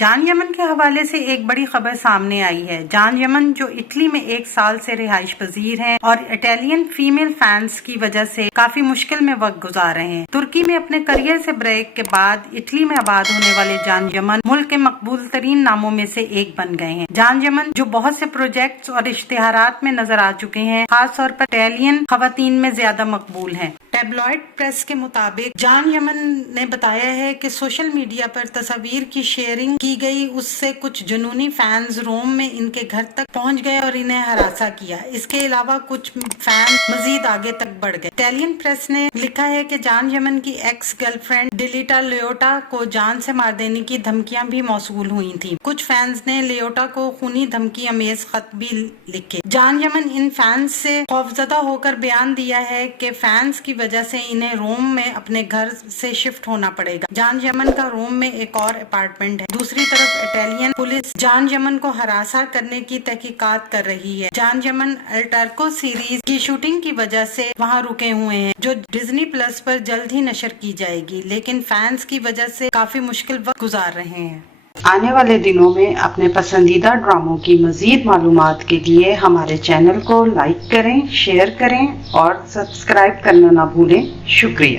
جان یمن کے حوالے سے ایک بڑی خبر سامنے آئی ہے۔ جان یمن جو اٹلی میں 1 سال سے رہائش پذیر ہیں اور اٹیلین فیمیل فینس کی وجہ سے کافی مشکل میں وقت گزار رہے ہیں۔ ترکی میں اپنے کریئر سے بریک کے بعد اٹلی میں آباد ہونے والے جان یمن ملک کے مقبول ترین ناموں میں سے ایک بن گئے ہیں۔ جان یمن جو بہت سے پروجیکٹس اور اشتہارات میں نظر آ چکے ہیں، خاص طور پر اٹیلین خواتین میں زیادہ مقبول ہیں۔ ٹیبلوئڈ پریس کے مطابق جان یمن نے بتایا ہے کہ سوشل میڈیا پر تصاویر کی شیئرنگ کی گئی، اس سے کچھ جنونی فینز روم میں ان کے گھر تک پہنچ گئے اور انہیں ہراساں کیا۔ اس کے علاوہ کچھ فینز مزید آگے تک بڑھ گئے۔ اٹیلین پریس نے لکھا ہے کہ جان یمن کی ایکس گرل فرینڈ ڈیلیٹا لیوٹا کو جان سے مار دینے کی دھمکیاں بھی موصول ہوئی تھیں۔ کچھ فینز نے لیوٹا کو خونی دھمکی امیز خط بھی لکھے۔ جان یمن ان فینز سے خوفزدہ ہو کر بیان دیا ہے کہ فینز کی وجہ سے انہیں روم میں اپنے گھر سے شفٹ ہونا پڑے گا۔ جان یمن کا روم میں ایک اور اپارٹمنٹ ہے۔ دوسری طرف اٹیلین پولیس جان یمن کو ہراساں کرنے کی تحقیقات کر رہی ہے۔ جان یمن الٹرکو سیریز کی شوٹنگ کی وجہ سے وہاں رکے ہوئے ہیں، جو ڈزنی پلس پر جلد ہی نشر کی جائے گی، لیکن فینز کی وجہ سے کافی مشکل وقت گزار رہے ہیں۔ آنے والے دنوں میں اپنے پسندیدہ ڈراموں کی مزید معلومات کے لیے ہمارے چینل کو لائک کریں، شیئر کریں اور سبسکرائب کرنا نہ بھولیں۔ شکریہ۔